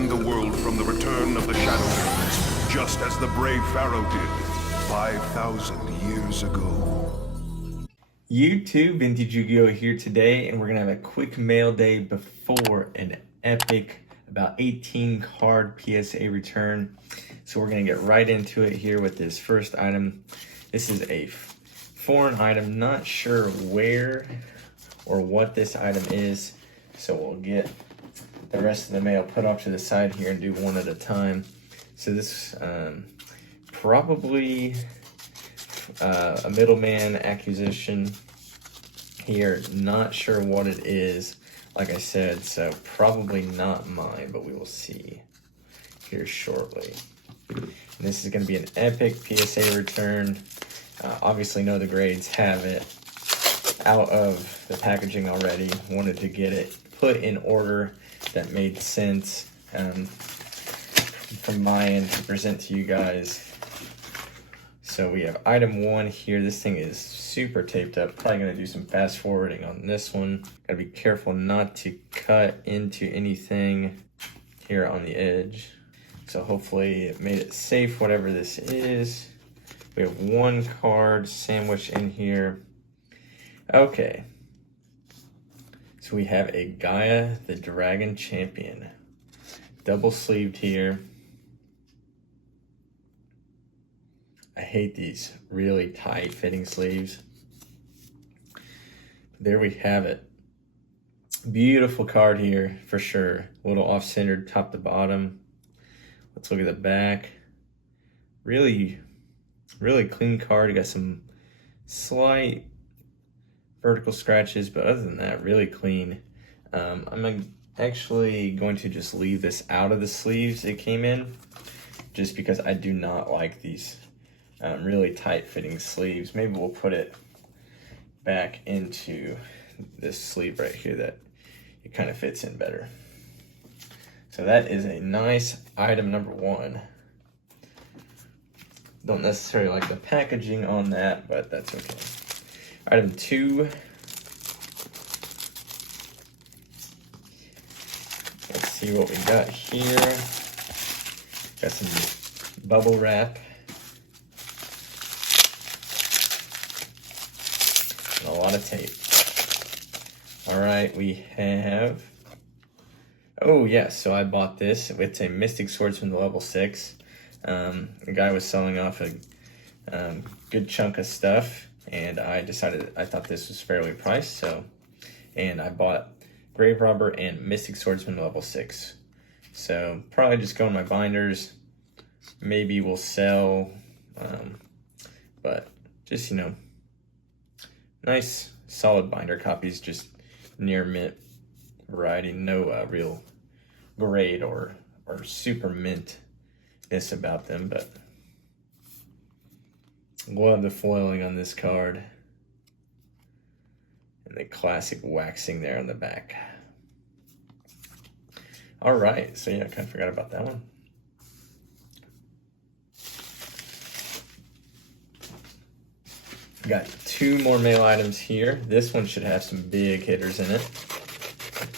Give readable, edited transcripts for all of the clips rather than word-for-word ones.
defend the world from the return of the Shadowlands, just as the brave Pharaoh did 5,000 years ago. YouTube, Vintage Yugioh here today, and we're gonna have a quick mail day before an epic, about 18 card PSA return. So we're gonna get right into it here with this first item. This is a foreign item, not sure where or what this item is, so we'll get the rest of the mail put off to the side here and do one at a time. So this probably a middleman acquisition here, not sure what it is, like I said, so probably not mine, but we will see here shortly. And this is going to be an epic PSA return. Obviously know the grades have it out of the packaging already. Wanted to get it put in order that made sense from my end to present to you guys. So we have item one here. This thing is super taped up. Probably gonna do some fast forwarding on this one. Gotta be careful not to cut into anything here on the edge. So hopefully it made it safe, whatever this is. We have one card sandwiched in here. Okay. So we have a Gaia, the Dragon Champion. Double sleeved here. I hate these really tight fitting sleeves. There we have it. Beautiful card here for sure. A little off-centered top to bottom. Let's look at the back. Really clean card. You got some slight vertical scratches, but other than that, really clean. I'm actually going to just leave this out of the sleeves it came in, just because I do not like these really tight fitting sleeves. Maybe we'll put it back into this sleeve right here that it kind of fits in better. So that is a nice item number one. Don't necessarily like the packaging on that, but that's okay. Item two. Let's see what we got here. Got some bubble wrap. And a lot of tape. All right, we have, oh yes, so I bought this. It's a Mystic Swordsman level 6. The guy was selling off a good chunk of stuff, and I thought this was fairly priced, so, and I bought Grave Robber and Mystic Swordsman level 6. So probably just go in my binders. Maybe we'll sell, but just, you know, nice solid binder copies, just near mint variety. No real grade or super mintness about them, but love the foiling on this card and the classic waxing there on the back. All right, so yeah, I kind of forgot about that one. Got two more mail items here. This one should have some big hitters in it.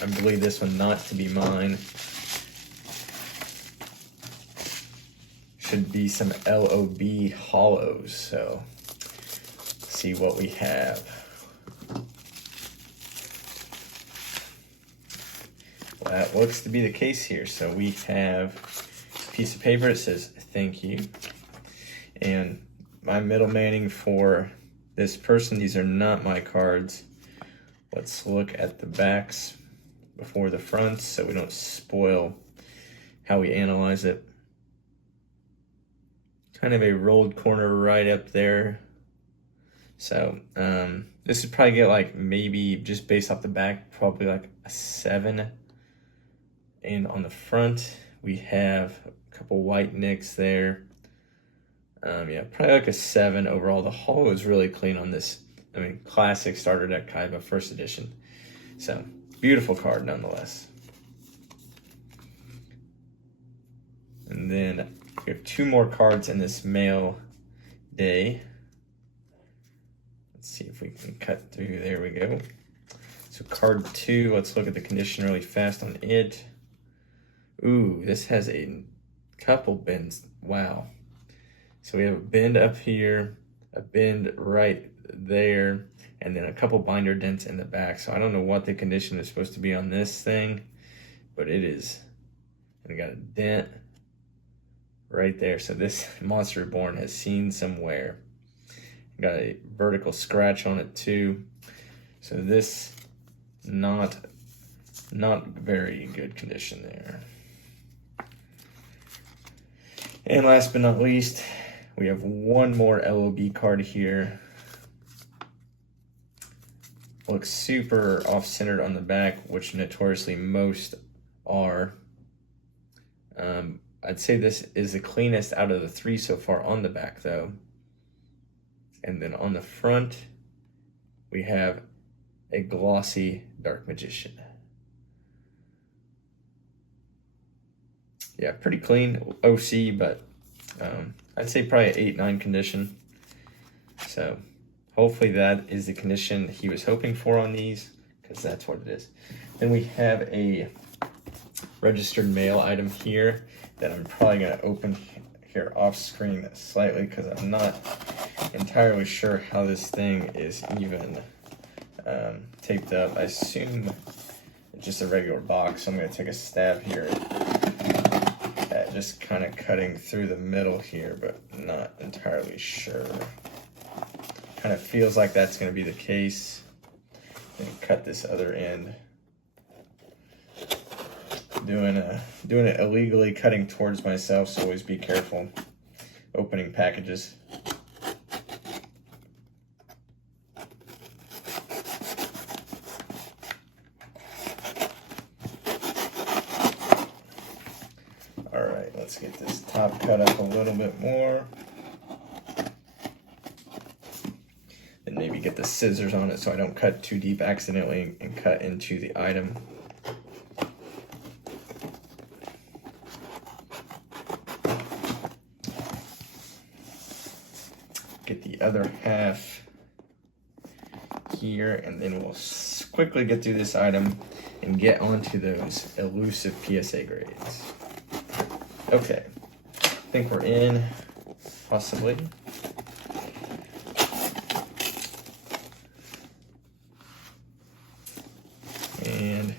I believe this one not to be mine. Should be some LOB Holos. So let's see what we have. Well, that looks to be the case here. So we have a piece of paper that says thank you. And my middlemaning for this person, these are not my cards. Let's look at the backs before the fronts so we don't spoil how we analyze it. Kind of a rolled corner right up there. So this would probably get like, maybe just based off the back, probably like a 7. And on the front, we have a couple white nicks there. Yeah, probably like a 7 overall. The hull is really clean on this. I mean, classic starter deck Kaiba first edition. So, beautiful card nonetheless. And then we have two more cards in this mail day. Let's see if we can cut through. There we go. So card 2, let's look at the condition really fast on it. Ooh, this has a couple bends. Wow. So we have a bend up here, a bend right there, and then a couple binder dents in the back. So I don't know what the condition is supposed to be on this thing, but it is. And we got a dent right there. So this Monster Reborn has seen some wear. Got a vertical scratch on it too. So this not very good condition there. And last but not least, we have one more LOB card here. Looks super off-centered on the back, which notoriously most are. I'd say this is the cleanest out of the three so far on the back though. And then on the front, we have a glossy Dark Magician. Yeah, pretty clean OC, but I'd say probably 8-9 condition. So hopefully that is the condition he was hoping for on these, because that's what it is. Then we have a registered mail item here that I'm probably going to open here off screen slightly, because I'm not entirely sure how this thing is even taped up. I assume it's just a regular box, so I'm going to take a stab here at just kind of cutting through the middle here, but not entirely sure. Kind of feels like that's going to be the case. And cut this other end. Doing it illegally, cutting towards myself, so always be careful opening packages. All right, let's get this top cut up a little bit more. Then maybe get the scissors on it so I don't cut too deep accidentally and cut into the item. Get the other half here, and then we'll quickly get through this item and get onto those elusive PSA grades. Okay, I think we're in, possibly. And,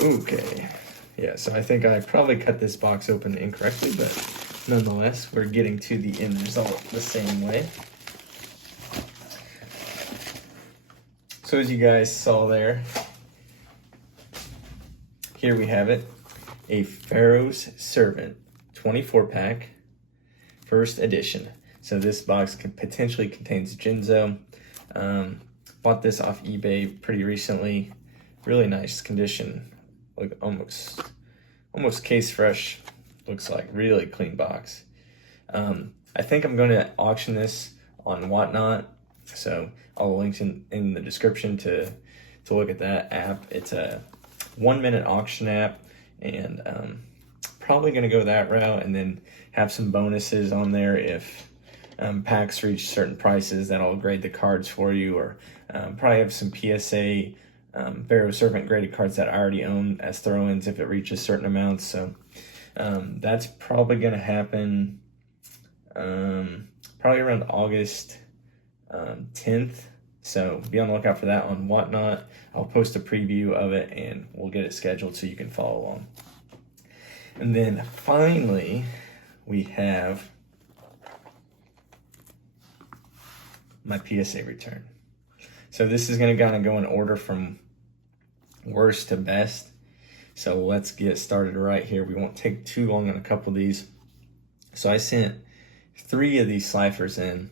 okay. Yeah, so I think I probably cut this box open incorrectly, but nonetheless, we're getting to the end result the same way. So as you guys saw there, here we have it. A Pharaoh's Servant 24-pack, first edition. So this box potentially contains Jinzo. Bought this off eBay pretty recently. Really nice condition. Like almost case fresh. Looks like really clean box. I think I'm going to auction this on Whatnot. So I'll link in the description to look at that app. It's a 1-minute auction app, and probably going to go that route and then have some bonuses on there if packs reach certain prices that I'll grade the cards for you, or probably have some PSA Pharaoh Servant graded cards that I already own as throw-ins if it reaches certain amounts. So that's probably going to happen probably around August 10th. So be on the lookout for that on Whatnot. I'll post a preview of it and we'll get it scheduled so you can follow along. And then finally, we have my PSA return. So this is going to kind of go in order from worst to best. So let's get started right here. We won't take too long on a couple of these. So I sent 3 of these Sliffers in,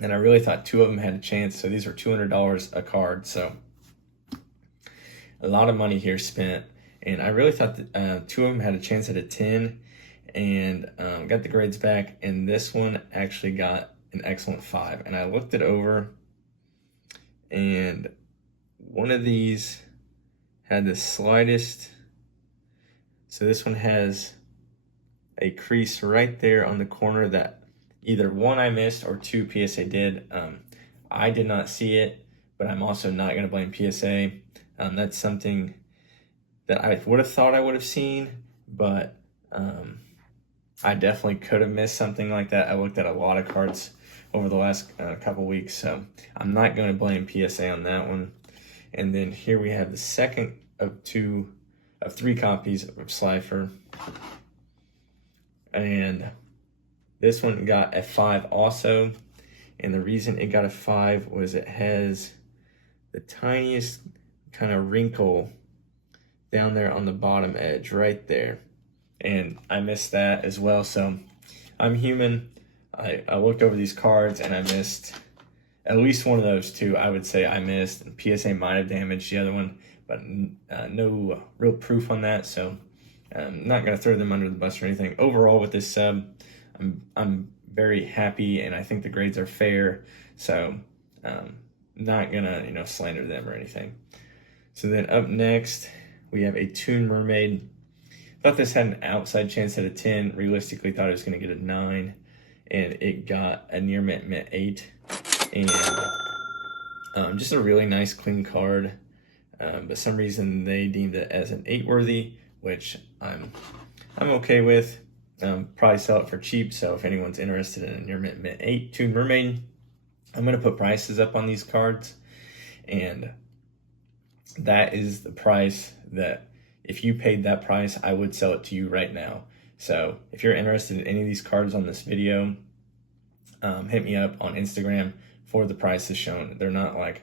and I really thought 2 of them had a chance. So these were $200 a card. So a lot of money here spent. And I really thought that 2 of them had a chance at a 10, and got the grades back. And this one actually got an excellent 5. And I looked it over, and one of these had the slightest. So this one has a crease right there on the corner that either 1 I missed or 2 PSA did. I did not see it, but I'm also not going to blame PSA. That's something that I would have thought I would have seen, but I definitely could have missed something like that. I looked at a lot of cards over the last couple weeks, so I'm not going to blame PSA on that one. And then here we have the second of three copies of Slifer, and this one got a 5 also. And the reason it got a 5 was it has the tiniest kind of wrinkle down there on the bottom edge right there, and I missed that as well. So I'm human. I looked over these cards and I missed at least one of those two. I would say I missed, and PSA might have damaged the other one, but no real proof on that, so I'm not going to throw them under the bus or anything. Overall with this sub, I'm very happy, and I think the grades are fair, so not gonna slander them or anything. So then up next we have a Toon Mermaid. Thought this had an outside chance at a 10. Realistically thought it was going to get a 9, and it got a near mint 8. And just a really nice clean card, but some reason they deemed it as an 8 worthy, which I'm okay with. Probably sell it for cheap, so if anyone's interested in a near mint 8 Toon Mermaid, I'm going to put prices up on these cards, and that is the price that if you paid that price, I would sell it to you right now. So if you're interested in any of these cards on this video, hit me up on Instagram for the prices shown. They're not like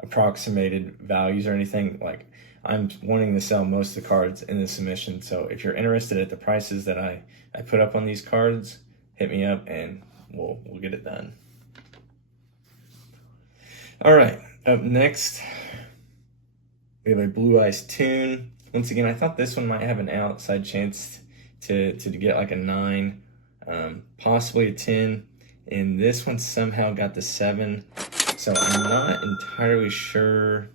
approximated values or anything. Like, I'm wanting to sell most of the cards in this submission. So if you're interested at the prices that I put up on these cards, hit me up and we'll get it done. All right, up next, we have a Blue Eyes Toon. Once again, I thought this one might have an outside chance to get like a 9, possibly a 10. And this one somehow got the 7. So I'm not entirely sure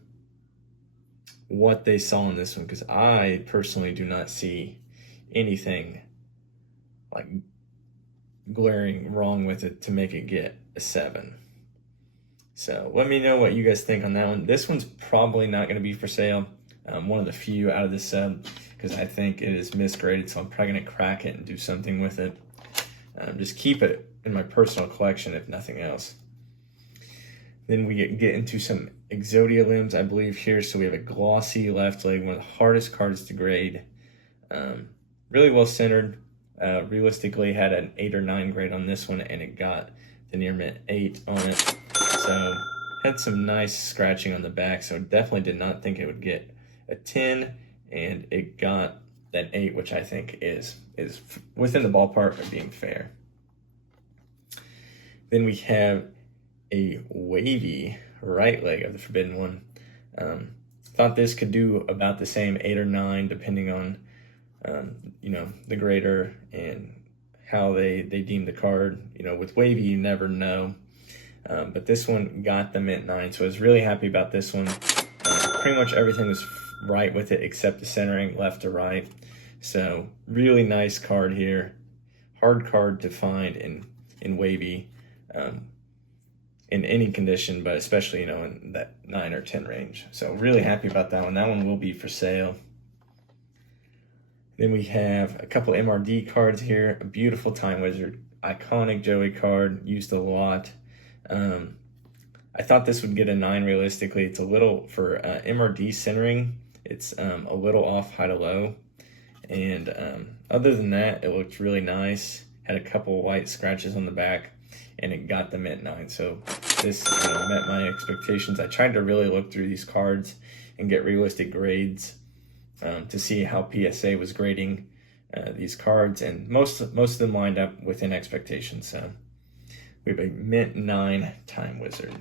what they saw in this one, because I personally do not see anything like glaring wrong with it to make it get a 7. So let me know what you guys think on that one. This one's probably not going to be for sale. One of the few out of this sub, because I think it is misgraded, so I'm probably going to crack it and do something with it. Just keep it in my personal collection, if nothing else. Then we get into some Exodia limbs, I believe, here. So we have a glossy left leg, one of the hardest cards to grade. Really well centered. Realistically, had an 8 or 9 grade on this one, and it got the near mint 8 on it. So had some nice scratching on the back. So definitely did not think it would get a 10, and it got that 8, which I think is within the ballpark of being fair. Then we have a wavy right leg of the Forbidden One. Thought this could do about the same 8 or 9, depending on the grader and how they deem the card. With wavy, you never know. But this one got the mint 9, so I was really happy about this one. Pretty much everything was right with it except the centering left to right. So really nice card here. Hard card to find in wavy, in any condition, but especially in that 9 or 10 range. So really happy about that one. That one will be for sale. Then we have a couple MRD cards here. A beautiful Time Wizard, iconic Joey card, used a lot. I thought this would get a 9 realistically. It's a little, for MRD centering, it's a little off high to low. And other than that, it looked really nice. Had a couple white scratches on the back, and it got the mint 9. So this met my expectations. I tried to really look through these cards and get realistic grades to see how PSA was grading these cards, and most of them lined up within expectations. So we have a mint 9 Time Wizard.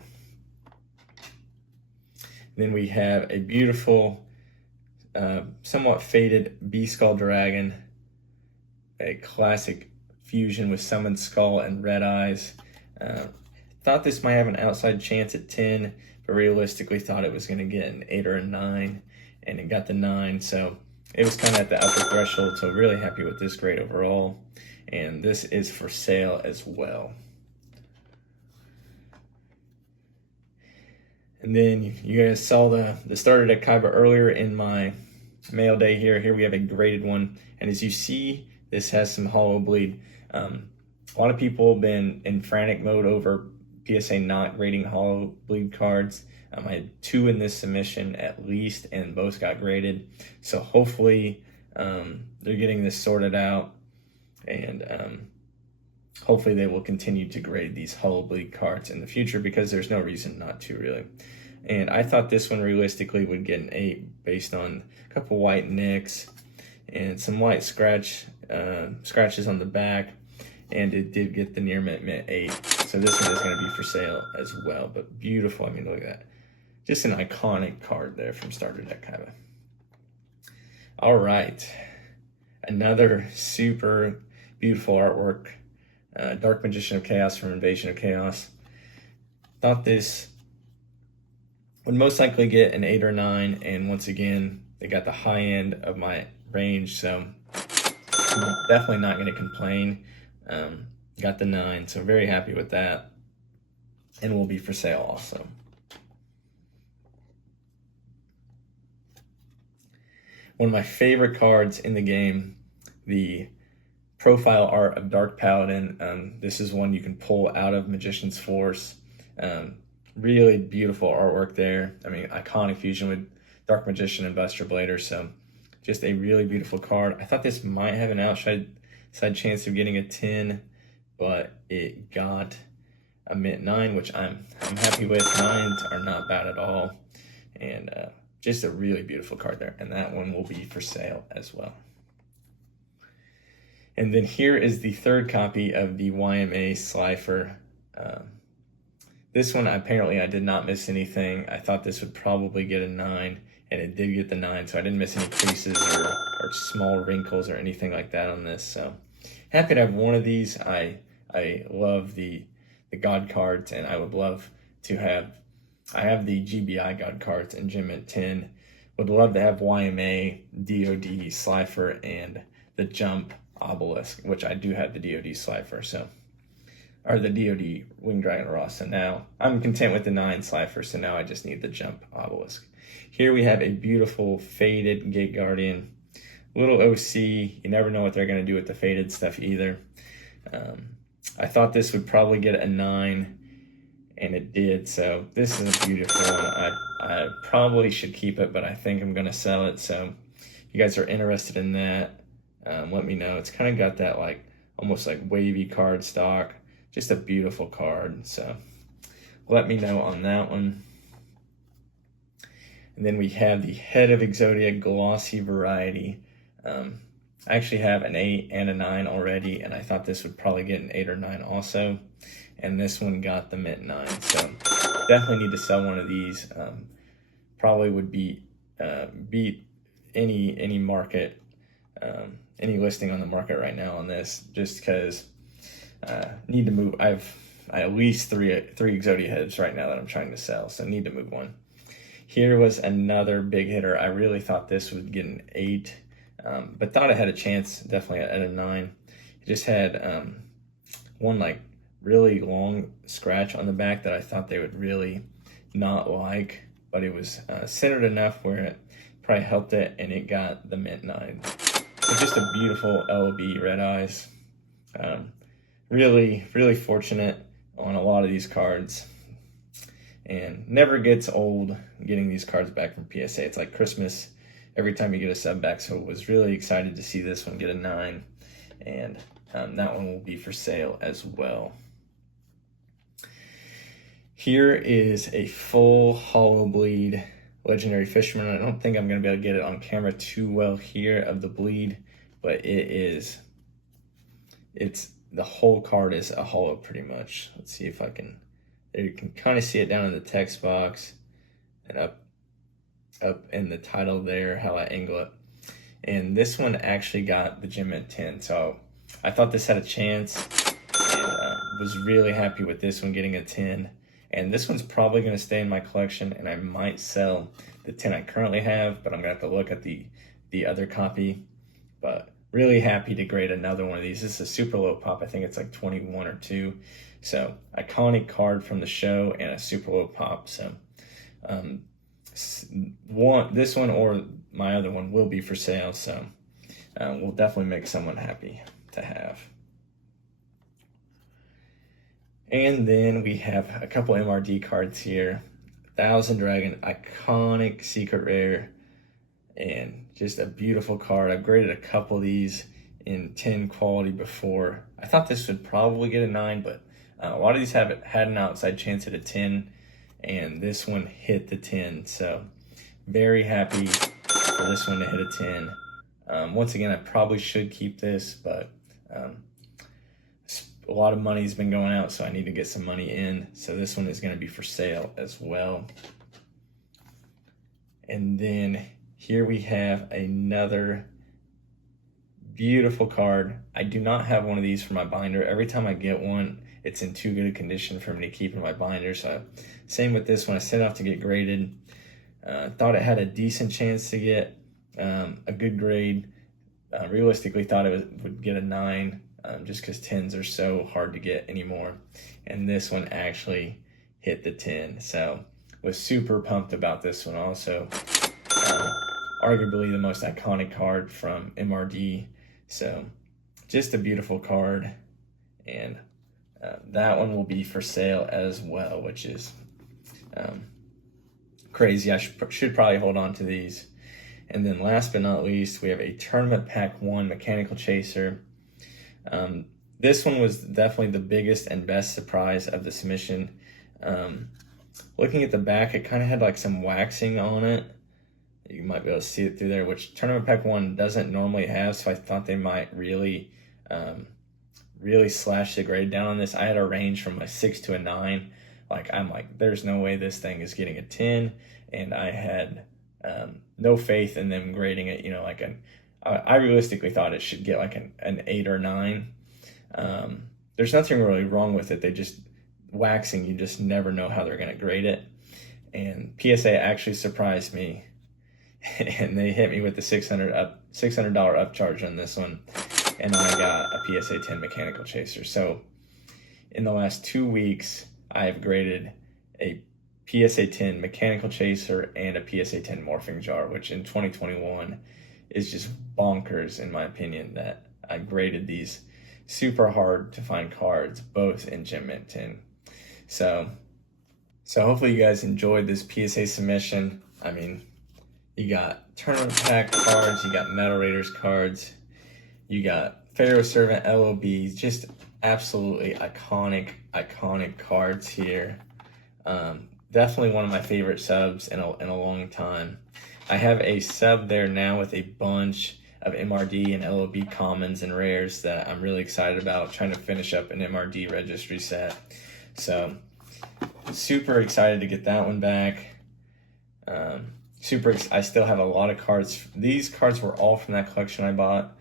Then we have a beautiful, somewhat faded B-Skull Dragon, a classic fusion with Summoned Skull and Red Eyes. Thought this might have an outside chance at 10, but realistically thought it was going to get an 8 or a 9, and it got the 9. So it was kind of at the upper threshold, so really happy with this grade overall. And this is for sale as well. And then you guys saw the starter deck Kaiba earlier in my mail day here. Here we have a graded one. And as you see, this has some hollow bleed. A lot of people have been in frantic mode over PSA not grading hollow bleed cards. I had 2 in this submission at least, and both got graded. So hopefully they're getting this sorted out, and hopefully they will continue to grade these hollow bleed cards in the future, because there's no reason not to, really. And I thought this one realistically would get an 8 based on a couple white nicks and some white scratches on the back, and it did get the near mint 8. So this one is going to be for sale as well. But beautiful. I mean, look at that. Just an iconic card there from Starter Deck Kaiba. All right. Another super beautiful artwork. Dark Magician of Chaos from Invasion of Chaos. Thought this would most likely get an 8 or 9. And once again, they got the high end of my range. So I'm definitely not going to complain. Got the 9. So very happy with that. And will be for sale also. One of my favorite cards in the game, the profile art of Dark Paladin. This is one you can pull out of Magician's Force. Really beautiful artwork there. I mean, iconic fusion with Dark Magician and Buster Blader. So just a really beautiful card. I thought this might have an outside chance of getting a 10, but it got a mint 9, which I'm happy with. 9s are not bad at all. And just a really beautiful card there. And that one will be for sale as well. And then here is the third copy of the YMA Slifer. This one, apparently I did not miss anything. I thought this would probably get a 9, and it did get the 9, so I didn't miss any creases or small wrinkles or anything like that on this. So happy to have one of these. I love the God cards, and I would love to have, I have the GBI God cards in Gem Mint 10. Would love to have YMA, DOD, Slifer, and the Jump Obelisk, which I do have the DOD Slifer, so, or the DOD Winged Dragon Ross. So now I'm content with the 9 Slifer, so now I just need the Jump Obelisk. Here we have a beautiful faded Gate Guardian, little OC. You never know what they're going to do with the faded stuff either. I thought this would probably get a 9, and it did. So this is a beautiful one. I probably should keep it, but I think I'm going to sell it. So if you guys are interested in that, let me know. It's kind of got that like almost like wavy card stock. Just a beautiful card. So let me know on that one. And then we have the Head of Exodia Glossy Variety. I actually have an 8 and a 9 already, and I thought this would probably get an 8 or 9 also. And this one got the mint 9. So definitely need to sell one of these. Probably would beat any market, any listing on the market right now on this, just because need to move. I have at least three Exodia heads right now that I'm trying to sell, so need to move one. Here was another big hitter. I really thought this would get an 8, but thought it had a chance definitely at a 9. It just had one like really long scratch on the back that I thought they would really not like, but it was centered enough where it probably helped it, and it got the mint 9. So just a beautiful LOB Red Eyes. Really fortunate on a lot of these cards, and never gets old getting these cards back from PSA. It's like Christmas every time you get a sub back, so was really excited to see this one get a 9, and that one will be for sale as well. Here is a full hollow bleed Legendary Fisherman. I don't think I'm going to be able to get it on camera too well here of the bleed, but it's the whole card is a hollow pretty much. Let's see if I can, there you can kind of see it down in the text box and up in the title there, how I angle it. And this one actually got the Gem Mint 10, so I thought this had a chance, and was really happy with this one getting a 10. And this one's probably going to stay in my collection, and I might sell the 10 I currently have, but I'm going to have to look at the other copy. But really happy to grade another one of these. This is a super low pop. I think it's like 21 or 2. So iconic card from the show and a super low pop. So This one or my other one will be for sale, so we'll definitely make someone happy to have. And then we have a couple MRD cards here. Thousand Dragon, iconic secret rare, and just a beautiful card. I've graded a couple of these in 10 quality before. I thought this would probably get a 9, but a lot of these had an outside chance at a 10, and this one hit the 10. So very happy for this one to hit a 10. Once again, I probably should keep this, but a lot of money's been going out, so I need to get some money in. So this one is going to be for sale as well. And then here we have another beautiful card. I do not have one of these for my binder. Every time I get one, it's in too good a condition for me to keep in my binder. So same with this one. I sent it off to get graded. Thought it had a decent chance to get a good grade. Realistically thought it would get a 9. Just because 10s are so hard to get anymore. And this one actually hit the 10. So was super pumped about this one also. Arguably the most iconic card from MRD. So just a beautiful card. And that one will be for sale as well, which is crazy. I should probably hold on to these. And then last but not least, we have a Tournament Pack 1 Mechanical Chaser. This one was definitely the biggest and best surprise of the submission. Looking at the back, it kind of had like some waxing on it. You might be able to see it through there, which Tournament Pack 1 doesn't normally have, so I thought they might really slash the grade down on this. I had a range from a 6 to a 9. I'm like, there's no way this thing is getting a 10, and I had no faith in them grading it, I realistically thought it should get like an 8 or 9. There's nothing really wrong with it. They just waxing, you just never know how they're going to grade it. And PSA actually surprised me, and they hit me with the $600 upcharge on this one, and I got a PSA 10 Mechanical Chaser. So in the last 2 weeks, I have graded a PSA 10 Mechanical Chaser and a PSA 10 Morphing Jar, which in 2021 is just bonkers in my opinion that I graded these super hard to find cards, both in Gem Mint 10. So hopefully you guys enjoyed this PSA submission. I mean, you got Tournament Pack cards, you got Metal Raiders cards, you got Pharaoh Servant LOBs, just absolutely iconic cards here. Definitely one of my favorite subs in a long time. I have a sub there now with a bunch of MRD and LOB commons and rares that I'm really excited about, trying to finish up an MRD registry set. So super excited to get that one back. I still have a lot of cards. These cards were all from that collection I bought.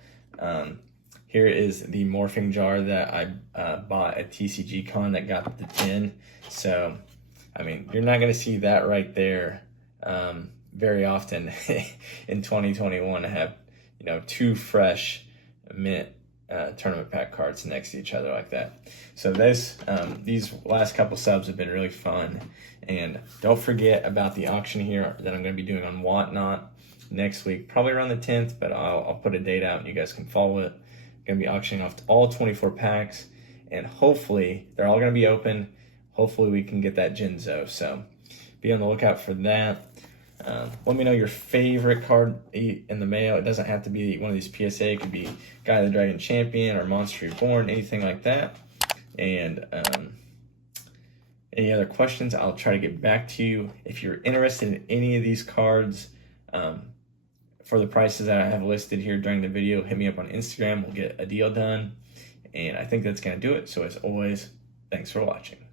Here is the Morphing Jar that I bought at TCG Con that got the 10. So, I mean, you're not going to see that right there very often in 2021 to have, two fresh mint tournament pack cards next to each other like that. So these last couple subs have been really fun. And don't forget about the auction here that I'm going to be doing on Whatnot next week, probably around the 10th, but I'll put a date out and you guys can follow it. I'm going to be auctioning off all 24 packs, and hopefully they're all going to be open. Hopefully we can get that Jinzo. So be on the lookout for that. Let me know your favorite card in the mail. It doesn't have to be one of these PSA. It could be Gaia the Dragon Champion or Monster Reborn, anything like that. And any other questions, I'll try to get back to you. If you're interested in any of these cards for the prices that I have listed here during the video, hit me up on Instagram. We'll get a deal done. And I think that's going to do it. So as always, thanks for watching.